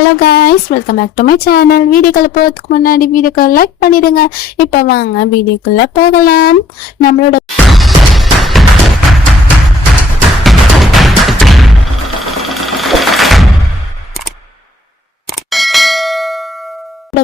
Hello guys welcome back to my channel வீடியோக்குள்ள போகிறதுக்கு முன்னாடி வீடியோக்கு லைக் பண்ணிடுங்க. இப்போ வாங்க வீடியோக்குள்ள போகலாம். நம்மளோட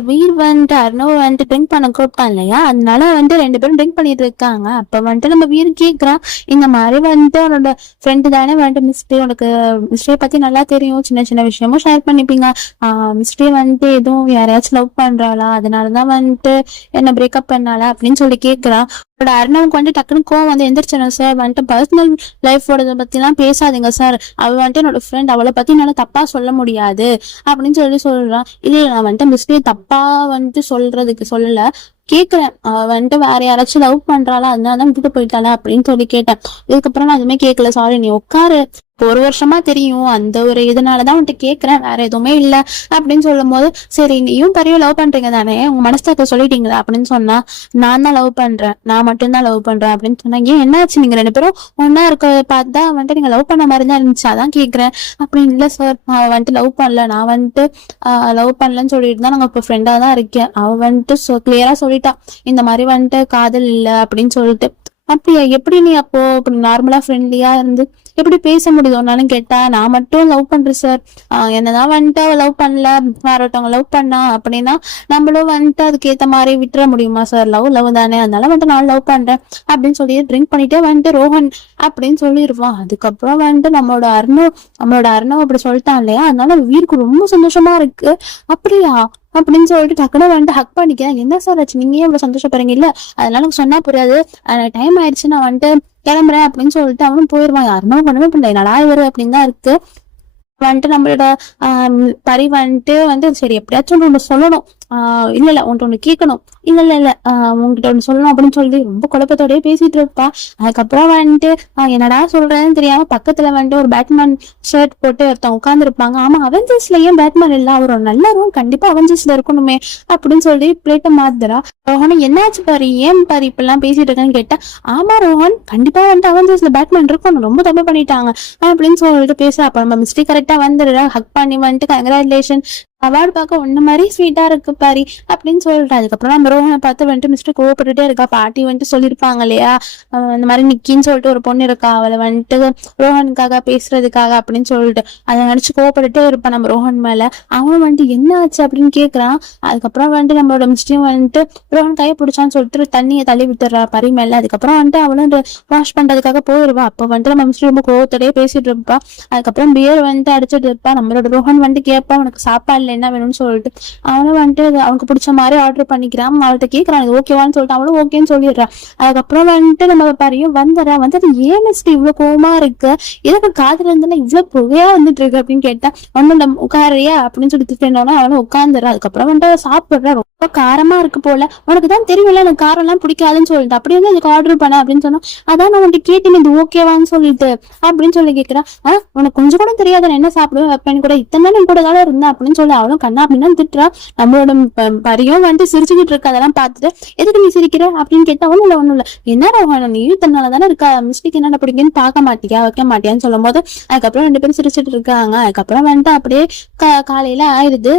வீர் வந்துட்டு அருணவ வந்துட்டு ட்ரிங்க் பண்ண கூப்பிட்டான் இல்லையா? அதனால வந்துட்டு ரெண்டு பேரும் ட்ரிங்க் பண்ணிட்டு இருக்காங்க. அப்ப வந்துட்டு நம்ம வீர் கேக்குறான் இந்த மாதிரி வந்துட்டு உன்னோட ஃப்ரெண்டு தானே வந்துட்டு மிஸ்டே உனக்கு மிஸ்டே பத்தி நல்லா தெரியும். சின்ன சின்ன விஷயமும் ஷேர் பண்ணிப்பீங்க. ஆஹ் மிஸ்டே வந்துட்டு எதுவும் யாரையாச்சும் லவ் பண்றாளா? அதனாலதான் வந்துட்டு என்ன பிரேக்கப் பண்ணாளா? அப்படின்னு சொல்லி கேக்குறான் அவரோட அர்ணவுக்கு வந்துட்டு டக்குனு கோவம் வந்து எந்திரிச்சிடும் சார் வந்துட்டு பர்சனல் லைஃபோட பத்திலாம் பேசாதீங்க சார் அவ வந்துட்டு என்னோட ஃப்ரெண்ட் அவளை பத்தி என்னால தப்பா சொல்ல முடியாது. அப்படின்னு சொல்லி சொல்றான் இல்ல நான் வந்துட்டு மிஸ்டே அப்பா வந்துட்டு சொல்றதுக்கு சொல்லல. கேக்குறேன். அவ வந்துட்டு வேற யாராச்சும் லவ் பண்றாளா? அதனாலதான் விட்டுட்டு போயிட்டாளா? அப்படின்னு சொல்லி கேட்டேன். இதுக்கப்புறம் நான் எதுவுமே கேட்கல சாரி நீ உட்காரு. ஒரு வருஷமா தெரியும் அந்த ஒரு இதனாலதான் வந்துட்டு கேக்குறேன் வேற எதுவுமே இல்ல அப்படின்னு சொல்லும் போது சரி நீயும் பெரிய லவ் பண்றீங்க தானே உங்க மனசாக்க சொல்லிட்டீங்களா அப்படின்னு சொன்னா நான் தான் லவ் பண்றேன் நான் மட்டும்தான் லவ் பண்றேன் அப்படின்னு சொன்னாங்க ஏன் என்னாச்சு நீங்க ரெண்டு பேரும் ஒன்னா இருக்க பார்த்தா வந்துட்டு நீங்க லவ் பண்ண மாதிரி தான் இருந்துச்சு அதான் கேக்குறேன். அப்படின்னு இல்ல சார் நான் வந்துட்டு லவ் பண்ணல நான் வந்துட்டு லவ் பண்ணலன்னு சொல்லிட்டு தான் நாங்க இப்போ ஃப்ரெண்டா தான் இருக்கேன். அவ வந்துட்டு சொ கிளியரா சொல்லிட்டா இந்த மாதிரி வந்துட்டு காதல் இல்ல அப்படின்னு சொல்லிட்டு அப்படியா எப்படி நீ அப்போ நார்மலா ஃப்ரெண்ட்லியா இருந்து எப்படி பேச முடியுது ஒன்னாலும் கேட்டா நான் மட்டும் லவ் பண்றேன் சார் என்னதான் வந்துட்டு லவ் பண்ணல வேற ஒருத்தவங்க லவ் பண்ணா அப்படின்னா நம்மளும் வந்துட்டு அதுக்கு ஏத்த மாதிரி விட்டுற முடியுமா சார் லவ் லவ் தானே. அதனால வந்துட்டு நான் லவ் பண்றேன். அப்படின்னு சொல்லி ட்ரிங்க் பண்ணிட்டே வந்துட்டு ரோஹன் அப்படின்னு சொல்லிடுவான் அதுக்கப்புறம் வந்துட்டு நம்மளோட அருணவ் நம்மளோட அருணவ் அப்படி சொல்லிட்டான் இல்லையா? அதனால வீருக்கு ரொம்ப சந்தோஷமா இருக்கு. அப்படியா? அப்படின்னு சொல்லிட்டு டக்குனு வந்துட்டு ஹக் பண்ணிக்கிறேன். என்ன சார் ஆச்சு? நீங்க ஏன் இவ்வளவு சந்தோஷப்படுறீங்க? இல்ல அதனால எனக்கு சொன்னா புரியாது. டைம் ஆயிடுச்சு நான் வந்துட்டு கிளம்புறேன் அப்படின்னு சொல்லிட்டு அவனும் போயிடுவான் யாருமே ஒண்ணுமே பண்ணல என்னடா வரும் அப்படின்னு தான் இருக்கு. வந்துட்டு நம்மளோட ஆஹ் பரி வந்துட்டு வந்து சரி எப்படியாச்சும் ஒன்று சொல்லணும். இல்ல இல்ல உன்ட்டு ஒண்ணு கேட்கணும் இல்ல இல்ல இல்ல ஆஹ் உங்ககிட்ட ஒண்ணு சொல்லணும் அப்படின்னு சொல்லி ரொம்ப குழப்பத்தோடய பேசிட்டு இருப்பா. அதுக்கப்புறம் வந்துட்டு ஆஹ் என்னடா சொல்றேன்னு தெரியாம பக்கத்துல வந்துட்டு ஒரு பேட்மேன் ஷர்ட் போட்டு ஒருத்தன் உட்காந்துருப்பாங்க ஆமா அவெஞ்சர்ஸ்லயும் பேட்மேன் இல்ல? அவர் ஒரு நல்ல ரோல் கண்டிப்பா அவெஞ்சர்ஸ்ல இருக்கணுமே அப்படின்னு சொல்லி பிளேட்டை மாத்துறா. ரோஹன் என்னாச்சு பாரு? ஏன் பாரு இப்பெல்லாம் பேசிட்டு இருக்கேன்னு கேட்டா ஆமா ரோஹன் கண்டிப்பா வந்துட்டு அவெஞ்சர்ஸ்ல பேட்மேன் இருக்கணும். ரொம்ப தப்பு பண்ணிட்டாங்க. அப்படின்னு சொல்லிட்டு பேச அப்ப நம்ம மிஸ்டேக் கரெக்டா வந்துடுறா. ஹக் பண்ணி வந்துட்டு கங்க்ராச்சுலேஷன் அவார்டு பார்க்க ஒன்று மாதிரி ஸ்வீட்டா இருக்கு பாரி அப்படின்னு சொல்லிட்டு அதுக்கப்புறம் நம்ம ரோஹனை பார்த்து வந்துட்டு மிஸ்டர் கோவப்பட்டுட்டே இருக்கா. பாட்டி வந்துட்டு சொல்லியிருப்பாங்க இல்லையா? இந்த மாதிரி நிக்கின்னு சொல்லிட்டு ஒரு பொண்ணு இருக்கா. அவளை வந்துட்டு ரோஹனுக்காக பேசுறதுக்காக அப்படின்னு சொல்லிட்டு. அதை நினைச்சு கோவப்பட்டுட்டே இருப்பான் நம்ம ரோஹன் மேல. அவன் வந்துட்டு என்ன ஆச்சு அப்படின்னு கேக்குறான். அதுக்கப்புறம் வந்துட்டு நம்மளோட மிஸ்டையும் வந்துட்டு ரோஹன் கையை பிடிச்சான்னு சொல்லிட்டு தண்ணியை தள்ளி விட்டுறா பரி மேல. அதுக்கப்புறம் வந்துட்டு அவளும் வாஷ் பண்றதுக்காக போயிருவா. அப்போ வந்துட்டு நம்ம மிஸ்டர் ரொம்ப கோவத்தோடய பேசிட்டு இருப்பா. அதுக்கப்புறம் பியர் வந்துட்டு அடிச்சிட்டு இருப்பா. நம்மளோட ரோஹன் வந்துட்டு கேட்பா உனக்கு சாப்பாடு சாப்பாடுல என்ன வேணும்னு சொல்லிட்டு அவனும் வந்துட்டு அவனுக்கு பிடிச்ச மாதிரி ஆர்டர் பண்ணிக்கிறான். அவள்கிட்ட கேட்கறான் இது ஓகேவான்னு சொல்லிட்டு அவளும் ஓகேன்னு சொல்லிடுறான். அதுக்கப்புறம் வந்துட்டு நம்ம பாரியும் வந்துடுறா வந்துட்டு ஏன் மிஸ்ட் இவ்வளவு கோமா இருக்கு? எதுக்கு காதில் இருந்தாலும் இவ்வளவு புகையா வந்துட்டு இருக்கு அப்படின்னு கேட்டா ஒன்னும் நம்ம உட்காரையா அப்படின்னு சொல்லி திட்டோன்னா அவனும் உட்காந்துடுறான் அதுக்கப்புறம் வந்துட்டு அவ ரொம்ப காரமா இருக்கு போல. உனக்கு தான் தெரியும்ல எனக்கு காரம் எல்லாம் பிடிக்காதுன்னு சொல்லிட்டு. அப்படி வந்து எனக்கு ஆர்டர் பண்ண அப்படின்னு சொன்னா அதான் நான் உன்கிட்ட கேட்டேன் இது ஓகேவான்னு சொல்லிட்டு. அப்படின்னு சொல்லி கேக்குறா ஆஹ் உனக்கு கொஞ்சம் கூட தெரியாத நான் என்ன சாப்பிடுவேன்? வைப்பேன் கூட இத்தனை நாள் கூட தான் இருந்தேன் அப்படின்னு சொல்லி அவளும் கண்ணா அப்படின்னு திட்டுறா. நம்மளோட பரியும் வந்துட்டு சிரிச்சுக்கிட்டு இருக்க அதெல்லாம் பார்த்துட்டு எதுக்கு நீ சிரிக்கிற? அப்படின்னு கேட்டா ஒண்ணும் இல்ல ஒண்ணும் இல்ல. என்ன ரோஹன் நீ தன்னால தானே இருக்கா? மிஸ்டேக் என்னென்ன பிடிக்குன்னு பார்க்க மாட்டியா? வைக்க மாட்டியான்னு சொல்லும் போது அதுக்கப்புறம் ரெண்டு பேரும் சிரிச்சுட்டு இருக்காங்க. அதுக்கப்புறம் வந்துட்டு அப்படியே காலையில ஆயிடுது.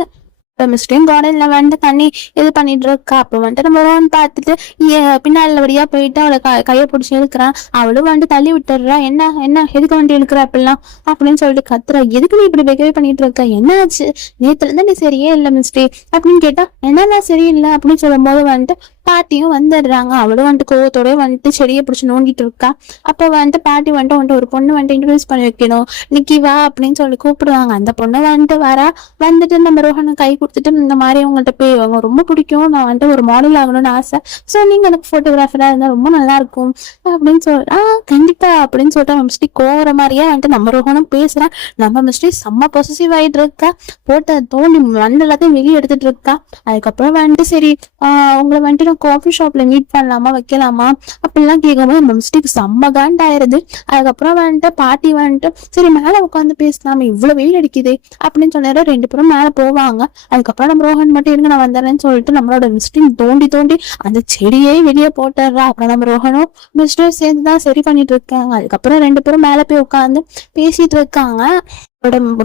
கெமிஸ்ட்ரியும் கார்டன்ல வந்துட்டு தண்ணி இது பண்ணிட்டு இருக்கா. அப்ப வந்துட்டு நம்ம ரோன் பார்த்துட்டு ஏ- பின்னால வழியா போயிட்டு அவளை க- கையை பிடிச்சி இழுக்கிறான். அவளும் வந்துட்டு தள்ளி விட்டுறா என்ன என்ன எதுக்கு வந்துட்டு இழுக்கிற அப்படிலாம்? அப்படின்னு சொல்லிட்டு கத்துறா. எதுக்கு நீ இப்படி பிகேவ் பண்ணிட்டு இருக்க? என்ன ஆச்சு? நேத்துல இருந்து நீ சரியே இல்லை மிஸ்டே அப்படின்னு கேட்டா என்னன்னா சரியில்லை அப்படின்னு சொல்லும் போது வந்துட்டு பாட்டியும் வந்துடுறாங்க. அவளும் வந்துட்டு கோவத்தோட வந்துட்டு செடியை பிடிச்சி நோண்டிட்டு இருக்கா. அப்போ வந்துட்டு பாட்டி வந்துட்டு வந்துட்டு ஒரு பொண்ணு வந்துட்டு இன்ட்ரடியூஸ் பண்ணி வைக்கணும் நிக்கி வா அப்படின்னு சொல்லி கூப்பிடுவாங்க. அந்த பொண்ணு வந்துட்டு வரா. வந்துட்டு நம்ம ரோஹனை கை கொடுத்துட்டு இந்த மாதிரி உங்கள்கிட்ட போய் அவங்க ரொம்ப பிடிக்கும். நான் வந்துட்டு ஒரு மாடல் ஆகணும்னு ஆசை. ஸோ நீங்க எனக்கு போட்டோகிராஃபரா இருந்தா ரொம்ப நல்லா இருக்கும். அப்படின்னு சொல் ஆ கண்டிப்பா அப்படின்னு சொல்லிட்டு மிஸ்டி கோவற மாதிரியே வந்துட்டு நம்ம ரோஹனும் பேசுறான். நம்ம மிஸ்டி செம்ம பொசசிவ் ஆயிட்டு இருக்கா. போட்ட தோண்டி மண் எல்லாத்தையும் வெளியே எடுத்துட்டு இருக்கா. அதுக்கப்புறம் வந்துட்டு சரி ஆஹ் உங்களை வந்துட்டு காஃபி ஷாப்ல மீட் பண்ணலாமா வைக்கலாமா? அப்படிலாம் கேட்கும்போது நம்ம மிஸ்டேக் செம்ம காண்ட் ஆயிருது. அதுக்கப்புறம் வந்துட்டு பாட்டி வந்துட்டு சரி மேல உட்காந்து பேசலாமே இவ்வளவு வெயில் அடிக்குதே அப்படின்னு சொன்னாரு ரெண்டு பேரும் மேல போவாங்க. அதுக்கப்புறம் நம்ம ரோஹன் மட்டும் இருங்க நான் வந்துடுறேன்னு சொல்லிட்டு நம்மளோட மிஸ்டேக் தோண்டி தோண்டி அந்த செடியே வெளியே போட்டுடுறா. அப்புறம் நம்ம ரோஹனும் மிஸ்டர் சேர்ந்து தான் சரி பண்ணிட்டு இருக்காங்க. அதுக்கப்புறம் ரெண்டு பேரும் மேல போய் உட்காந்து பேசிட்டு இருக்காங்க.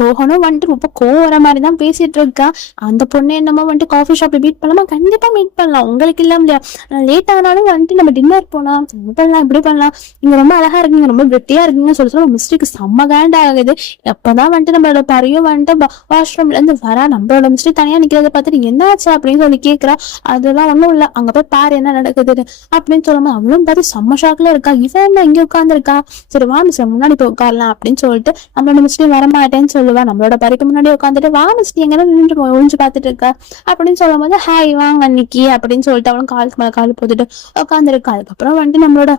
ரோஹனும் வந்துட்டு ரொம்ப கோவம் வர மாதிரி தான் பேசிட்டு இருக்கா. அந்த பொண்ணு என்னமோ வந்துட்டு காஃபி ஷாப்ல மீட் பண்ணலாமா? கண்டிப்பா மீட் பண்ணலாம். உங்களுக்கு இல்லாம இல்லையா? லேட் ஆனாலும் வந்துட்டு நம்ம டின்னர் போலாம். பண்ணலாம் இப்படி பண்ணலாம். நீங்க ரொம்ப அழகா இருக்கீங்க ரொம்ப வெட்டியா இருக்கீங்கன்னு சொல்லி சொல்ல மிஸ்டேக் செம்ம கேண்ட் ஆகுது. எப்பதான் வந்துட்டு நம்மளோட பறையும் வந்துட்டு வாஷ்ரூம்ல இருந்து வரா. நம்மளோட மிஸ்டேக் தனியா நிக்கிறத பார்த்துட்டு என்ன ஆச்சு அப்படின்னு சொல்லி கேக்குறா. அதெல்லாம் ஒண்ணும் இல்ல. அங்க போய் பாரு என்ன நடக்குதுன்னு அப்படின்னு சொல்லும்போது அவளும் பார்த்து செம்ம ஷாக்ல இருக்கா. இவன் என்ன இங்க உட்காந்துருக்கா சரி வா மிஸ்டர் முன்னாடி போய் உட்காரலாம் அப்படின்னு சொல்லிட்டு நம்மளோட மிஸ்டேக் மாட்டேன்னு சொல்லுவா. நம்மளோட பறிக்க முன்னாடி உட்காந்துட்டு வா மிஸ்டேக் எங்க நின்று ஒழிஞ்சு பார்த்துட்டு இருக்கா. அப்படின்னு சொல்லும் போது ஹாய் வாங்க அன்னைக்கு. அப்படின்னு சொல்லிட்டு அவளும் காலுக்கு மேல கால் போட்டுட்டு உட்காந்துருக்கா அதுக்கப்புறம் வந்துட்டு நம்மளோட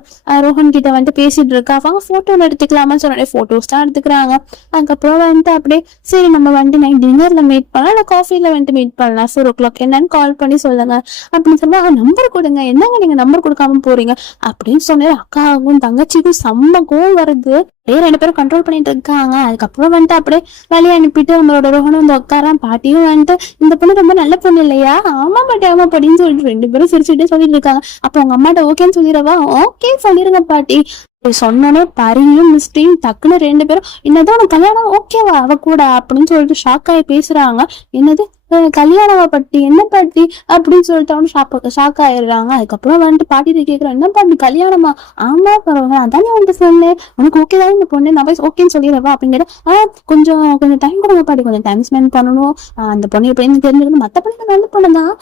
ரோஹன் கிட்ட வந்துட்டு பேசிட்டு இருக்கா. அவங்க போட்டோ எடுத்துக்கலாமான்னு சொன்னாலே போட்டோஸ் தான் எடுத்துக்கிறாங்க. அதுக்கப்புறம் வந்துட்டு அப்படியே சரி நம்ம வந்துட்டு நைட் டின்னர்ல மீட் பண்ணலாம் இல்லை காஃபில வந்துட்டு மீட் பண்ணலாம் ஃபோர் ஓ கிளாக் என்னன்னு கால் பண்ணி சொல்லுங்க. அப்படின்னு சொன்னா நம்பர் கொடுங்க. என்னங்க நீங்க நம்பர் கொடுக்காம போறீங்க? அப்படின்னு சொன்னேன். அக்காவும் தங்கச்சிக்கும் செம்ம கோவம் வருது. அப்படியே ரெண்டு பேரும் கண்ட்ரோல் பண்ணிட்டு இருக்காங்க. அதுக்கப்புறம் வந்துட்டு அப்படியே வேலையை அனுப்பிட்டு நம்மளோட ரோஹனும் வந்து உட்காரான் பாட்டியும் வந்துட்டு இந்த பொண்ணு ரொம்ப நல்ல பொண்ணு இல்லையா? ஆமா பாட்டி ஆமா பாட்டின்னு சொல்லிட்டு ரெண்டு பேரும் சிரிச்சுட்டே சொல்லிட்டு இருக்காங்க. அப்போ உங்க அம்மாட்ட ஓகேன்னு சொல்லிடுவா? ஓகே சொல்லிருங்க பாட்டி. சொன்னோடனே பரியும் மிஸ்டியும் டக்குன்னு ரெண்டு பேரும் என்னதான் உனக்கு கல்யாணம் ஓகேவா? அவ கூட? அப்படின்னு சொல்லிட்டு ஷாக் ஆகி பேசுறாங்க. என்னது? கல்யாணமா பாட்டி என்ன பாட்டி அப்படின்னு சொல்லிட்டு அவனு ஷாப் ஷாக் ஆயிடுறாங்க. அதுக்கப்புறம் வந்துட்டு பாட்டிட்டு கேக்குறேன் என்ன பாட்டி கல்யாணமா? ஆமா பரவாயில்ல. அதானே வந்துட்டு சொன்னேன். உனக்கு ஓகே தான் இந்த பொண்ணு? நான் போய் ஓகேன்னு சொல்லிடுறவா? அப்படின்னு ஆ கொஞ்சம் கொஞ்சம் டைம் கொடுங்க பாட்டி. கொஞ்சம் டைம் ஸ்பெண்ட் பண்ணணும். அந்த பொண்ணு எப்படின்னு தெரிஞ்சுக்கணும்? மத்த பொண்ணு நல்ல பொண்ணு தான்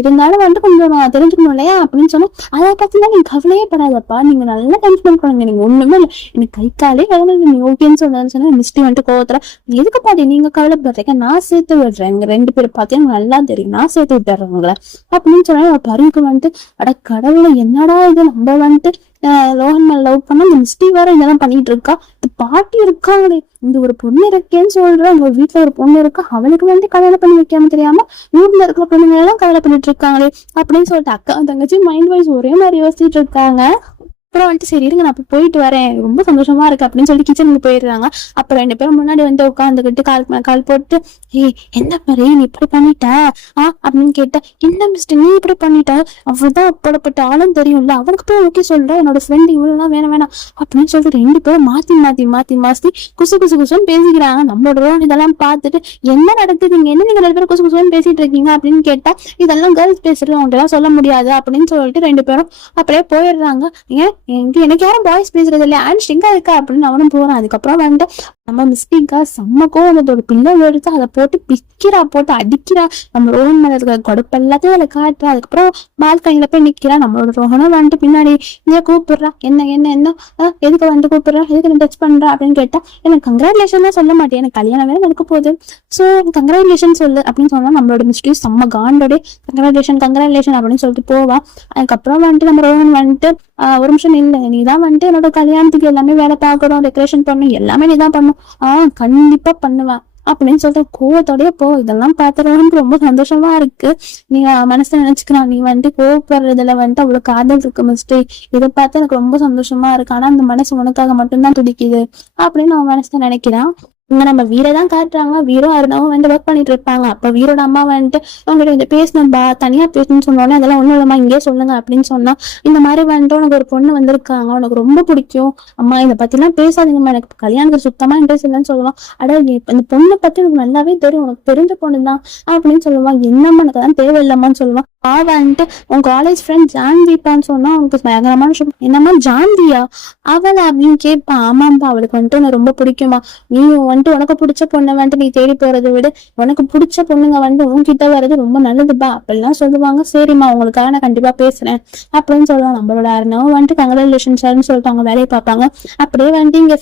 இருந்தாலும் வந்துட்டு கொஞ்சம் நான் தெரிஞ்சுக்கணும் இல்லையா? அப்படின்னு சொன்னா அதை பத்திலாம் நீங்க கவலையே படாதப்பா. நீங்க நல்லா டைம் ஸ்பெண்ட் பண்ணுங்க. நீங்க ஒண்ணுமே இல்லை. எனக்கு கை காலே கவலை நீங்க ஓகேன்னு சொன்னான்னு சொன்னா மிஸ்டி வந்துட்டு கோவத்துல எதுக்கு பாட்டி நீங்க கவலைப்படுறீங்க. நான் சேர்த்து விடுறேன். ரெண்டு பேரும் பார்த்து எனக்கு நல்லா தெரியும் நான் சேர்த்து விட்டுறேன் அப்படின்னு சொன்னா பருக்கு வந்துட்டு அட கடவுளை என்னடா இது? நம்ம வந்துட்டு லோகன் மேல லவ் பண்ணா இந்த மிஸ்டி வேற இதெல்லாம் பண்ணிட்டு இருக்கா? இந்த பாட்டி இருக்காங்களே இந்த ஒரு பொண்ணு இருக்கேன்னு சொல்றேன் உங்க வீட்டுல ஒரு பொண்ணு இருக்கா? அவளுக்கு வந்து கல்யாணம் பண்ணி வைக்காம தெரியாம ஊர்ல இருக்கிற பொண்ணுங்க எல்லாம் கல்யாணம் பண்ணிட்டு இருக்காங்களே. அப்படின்னு சொல்லிட்டு அக்கா தங்கச்சி மைண்ட் வைஸ் ஒரே மாதிரி யோசிச்சுட்டு இருக்காங்க. அப்புறம் வந்துட்டு சரி இருங்க நான் அப்ப போயிட்டு வரேன். ரொம்ப சந்தோஷமா இருக்கு அப்படின்னு சொல்லி கிச்சனுக்கு போயிடுறாங்க. அப்புறம் ரெண்டு பேரும் முன்னாடி வந்து உட்காந்துக்கிட்டு கால் மேல கால் போட்டு ஏய் என்ன மாதிரி நீ இப்படி பண்ணிட்ட? ஆ? அப்படின்னு கேட்டா என்ன மிஸ்டர் நீ இப்படி பண்ணிட்ட? அவதான் அப்படப்பட்ட ஆளும் தெரியும்ல. அவனுக்கு போய் ஓகே சொல்ற. என்னோட ஃப்ரெண்ட் இவ்வளவுலாம் வேணாம் வேணாம். அப்படின்னு சொல்லிட்டு ரெண்டு பேரும் மாத்தி மாத்தி மாத்தி மாத்தி குசு குசு குசுன்னு பேசிக்கிறாங்க. நம்மளோட ரோன் இதெல்லாம் பார்த்துட்டு என்ன நடக்குது? நீங்க என்ன நீங்க ரெண்டு பேரும் குசு குசுன்னு பேசிட்டு இருக்கீங்க? அப்படின்னு கேட்டா இதெல்லாம் கேர்ள்ஸ் பேசுறது. அவங்கள்ட்ட எல்லாம் சொல்ல முடியாது. அப்படின்னு சொல்லிட்டு ரெண்டு பேரும் அப்படியே போயிடுறாங்க. ஏன்? எங்க எனக்கு யாரும் பாய்ஸ் பேசுறது இல்லையா அண்ட் ஸ்ட்ரிங்கா இருக்கா அப்படின்னு அவனும் போறான். அதுக்கப்புறம் வந்துட்டு நம்ம மிஸ்டேக்கா செம்ம கோவம் அதோட பிள்ளை எடுத்து அதை போட்டு பிக்கிறா போட்டு அடிக்கிறா. நம்ம ரோஹன் மேல இருக்கிற கொடுப்பு எல்லாத்தையும் அதில் காட்டுறா. அதுக்கப்புறம் பால்கனியில போய் நிக்கிறா. நம்மளோட ரோஹனும் வந்துட்டு பின்னாடி இங்கே கூப்பிடுறா. என்ன என்ன என்ன? எதுக்கு வந்துட்டு கூப்பிடுறா? எதுக்கு நீ டச் பண்றா? அப்படின்னு கேட்டா எனக்கு கங்க்ராச்சுலேஷன் சொல்ல மாட்டேன். எனக்கு கல்யாணம் வேலை நடக்க போகுது. ஸோ கங்க்ராச்சுலேஷன் சொல்லு. அப்படின்னு சொன்னா நம்மளோட மிஸ்டே செம்ம காண்டோட கங்க்ராச்சுலேஷன் கங்க்ராச்சுலேஷன் அப்படின்னு சொல்லிட்டு போவா. அதுக்கப்புறம் வந்துட்டு நம்ம ரோஹன் வந்துட்டு ஒரு நிமிஷம் இல்லை நீ தான் வந்துட்டு என்னோட கல்யாணத்துக்கு எல்லாமே வேலை பார்க்கணும் டெக்கரேஷன் பண்ணணும் எல்லாமே நீ தான் பண்ணும். ஆஹ் கண்டிப்பா பண்ணுவேன். அப்படின்னு சொல்ற கோவத்தோடய போ. இதெல்லாம் பாத்துறவனுக்கு ரொம்ப சந்தோஷமா இருக்கு. நீ மனசுல நினைச்சுக்கிறான் நீ வந்துட்டு கோவப்படுறதுல வந்துட்டு அவ்வளவு காதல் இருக்கு மிஸ்டே இதை பார்த்து எனக்கு ரொம்ப சந்தோஷமா இருக்கு. ஆனா அந்த மனசு உனக்காக மட்டும்தான் துடிக்குது. அப்படின்னு அவன் மனசுல நினைக்கிறான். இங்க நம்ம வீரை தான் காட்டுறாங்க. வீரும் அருணாவும் வந்து ஒர்க் பண்ணிட்டு இருப்பாங்க. அப்ப வீரோட அம்மா வந்துட்டு உங்ககிட்ட கொஞ்சம் பேசணும்பா. தனியா பேசணும்னு சொன்னோடனே அதெல்லாம் ஒண்ணும் இல்லம்மா. இங்கே சொல்லுங்க அப்படின்னு சொன்னா இந்த மாதிரி வந்துட்டு உனக்கு ஒரு பொண்ணு வந்திருக்காங்க. உனக்கு ரொம்ப பிடிக்கும். அம்மா இதை பத்தி எல்லாம் பேசாதீங்கம்மா. எனக்கு கல்யாணத்துக்கு சுத்தமா இன்ட்ரெஸ்ட் இல்லைன்னு சொல்லுவான். அட இப்ப இந்த பொண்ணை பத்தி உனக்கு நல்லாவே தெரியும். உனக்கு தெரிஞ்ச பொண்ணு தான் அப்படின்னு சொல்லுவான். என்னம்மா எனக்கு தேவை தேவையில்லம்மான்னு சொல்லுவான். ஆ வந்துட்டு உன் காலேஜ் ஃப்ரெண்ட் ஜான்விப்பான்னு சொன்னா அவனுக்கு பயங்கரமான விஷயம் என்னம்மா ஜான்வியா அவளை? அப்படின்னு கேட்பான் ஆமாம்பா அவளுக்கு வந்துட்டு உன்னை ரொம்ப பிடிக்குமா. நீ வந்துட்டு உனக்கு பிடிச்ச பொண்ணை வந்துட்டு நீ தேடி போறதை விட. உனக்கு பிடிச்ச பொண்ணுங்க வந்துட்டு உன்கிட்ட வர்றது ரொம்ப நல்லதுப்பா. அப்படிலாம் சொல்லுவாங்க. சரிம்மா உங்களுக்காக நான் கண்டிப்பா பேசுறேன். அப்படின்னு சொல்லுவாங்க. நம்மளோட அருணாவும் வந்துட்டு கங்க்ராச்சுலேஷன் சார்னு சொல்லிட்டு அவங்க வேலையை பார்ப்பாங்க. அப்படியே வந்துட்டு இங்க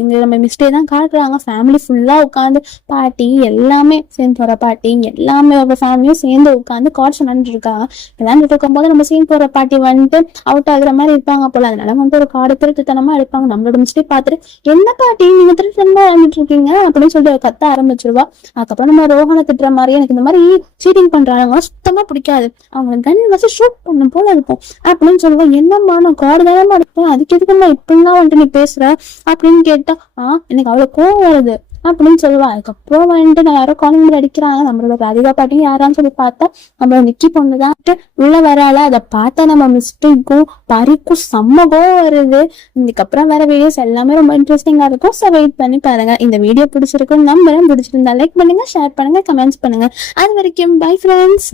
இங்க நம்ம மிஸ்டே தான் காட்டுறாங்க. ஃபேமிலி ஃபுல்லா உட்காந்து பாட்டி எல்லாமே சேர்ந்து போற பாட்டி எல்லாமே அவங்க ஃபேமிலியும் சேர்ந்து உட்காந்து காட்சி விளாண்டுட்டு இருக்காங்க. விளையாண்டுட்டு இருக்கும்போது நம்ம சீன் போற பாட்டி வந்துட்டு அவுட் ஆகுற மாதிரி இருப்பாங்க போல. அதனால வந்து ஒரு காடு திருட்டுத்தனமா எடுப்பாங்க. நம்மளோட மிஸ்டேக் பார்த்துட்டு என்ன பாட்டி நீங்க திருட்டுத்தனமா விளையாண்டுட்டு இருக்கீங்க? அப்படின்னு சொல்லிட்டு கத்த ஆரம்பிச்சிருவா. அதுக்கப்புறம் நம்ம ரோஹனை திட்டுற மாதிரி எனக்கு இந்த மாதிரி சீட்டிங் பண்றாங்க. சுத்தமா பிடிக்காது. அவங்க கன் வச்சு ஷூட் பண்ண போல இருக்கும். அப்படின்னு சொல்லுவா. என்னம்மா நான் காடு தானமா இருப்பேன் அதுக்கு எதுக்கும்மா இப்படிலாம் வந்துட்டு நீ பேசுற? அப்படின்னு கேட்டா ஆஹ் எனக்கு அவ்வளவு கோவம் வருது. அப்படின்னு சொல்லுவா அதுக்கப்புறம் வந்துட்டு நான் யாரோ காலிங் அடிக்கிறாங்க நம்மளோட ராதிகா பாட்டியும் யாரான்னு சொல்லி பார்த்தா நம்மளோட நிக்கி பொண்ணு தான் உள்ள வரால அதை பார்த்தா நம்ம மிஸ்டேக்கும் பறிக்கும் செம்மகோ வருது. இதுக்கப்புறம் வர வீடியோஸ் எல்லாமே ரொம்ப இன்ட்ரெஸ்டிங்கா இருக்கும். ஸோ வெயிட் பண்ணி பாருங்க. இந்த வீடியோ பிடிச்சிருக்கும் நம்புறேன். பிடிச்சிருந்தா லைக் பண்ணுங்க ஷேர் பண்ணுங்க கமெண்ட்ஸ் பண்ணுங்க. அது வரைக்கும் பை ஃப்ரெண்ட்ஸ்